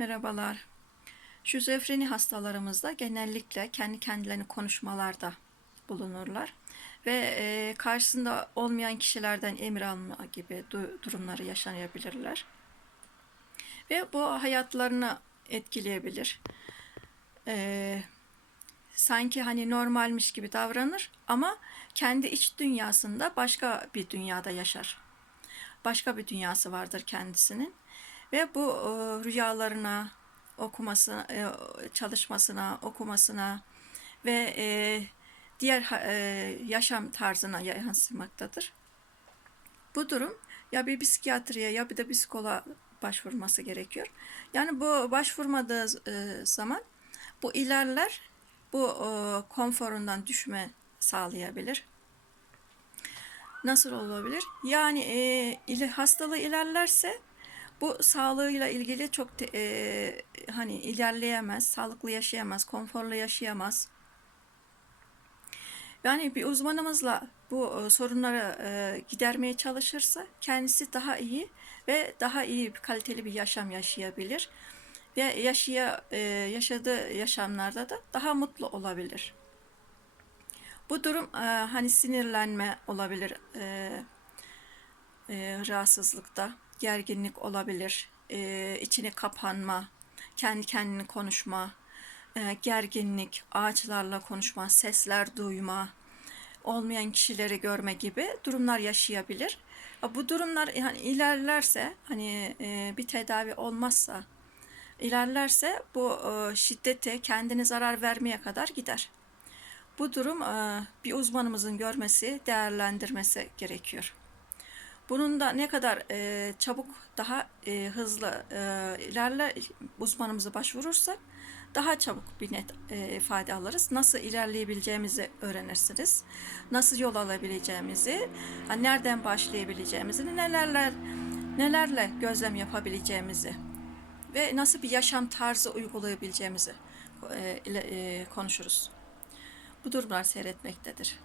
Merhabalar. Şizofreni hastalarımızda genellikle kendi kendilerini konuşmalarda bulunurlar ve e, karşısında olmayan kişilerden emir alma gibi du- durumları yaşayabilirler. Ve bu hayatlarını etkileyebilir. E, sanki hani normalmiş gibi davranır ama kendi iç dünyasında başka bir dünyada yaşar. Başka bir dünyası vardır kendisinin ve bu e, rüyalarına, okumasına, e, çalışmasına, okumasına ve e, diğer e, yaşam tarzına yansımaktadır. Bu durum ya bir psikiyatriye ya bir de psikoloğa başvurması gerekiyor. Yani bu başvurmadığı e, zaman bu ilerler, bu e, konforundan düşme sağlayabilir. Nasıl olabilir? Yani e, hastalığı ilerlerse bu sağlığıyla ilgili çok e, hani ilerleyemez, sağlıklı yaşayamaz, konforlu yaşayamaz. Yani bir uzmanımızla bu e, sorunları e, gidermeye çalışırsa kendisi daha iyi ve daha iyi kaliteli bir yaşam yaşayabilir ve yaşaya e, yaşadığı yaşamlarda da daha mutlu olabilir. Bu durum e, hani sinirlenme olabilir, e, e, rahatsızlıkta, gerginlik olabilir, e, içine kapanma, kendi kendine konuşma, e, gerginlik, ağaçlarla konuşma, sesler duyma, olmayan kişileri görme gibi durumlar yaşayabilir. Bu durumlar yani ilerlerse hani e, bir tedavi olmazsa ilerlerse bu e, şiddete kendine zarar vermeye kadar gider. Bu durum e, bir uzmanımızın görmesi, değerlendirmesi gerekiyor. Bunun da ne kadar e, çabuk daha e, hızlı e, ilerle uzmanımıza başvurursak daha çabuk bir net e, ifade alırız. Nasıl ilerleyebileceğimizi öğrenirsiniz. Nasıl yol alabileceğimizi, hani nereden başlayabileceğimizi, nelerle nelerle gözlem yapabileceğimizi ve nasıl bir yaşam tarzı uygulayabileceğimizi e, e, konuşuruz. Bu durumlar seyretmektedir.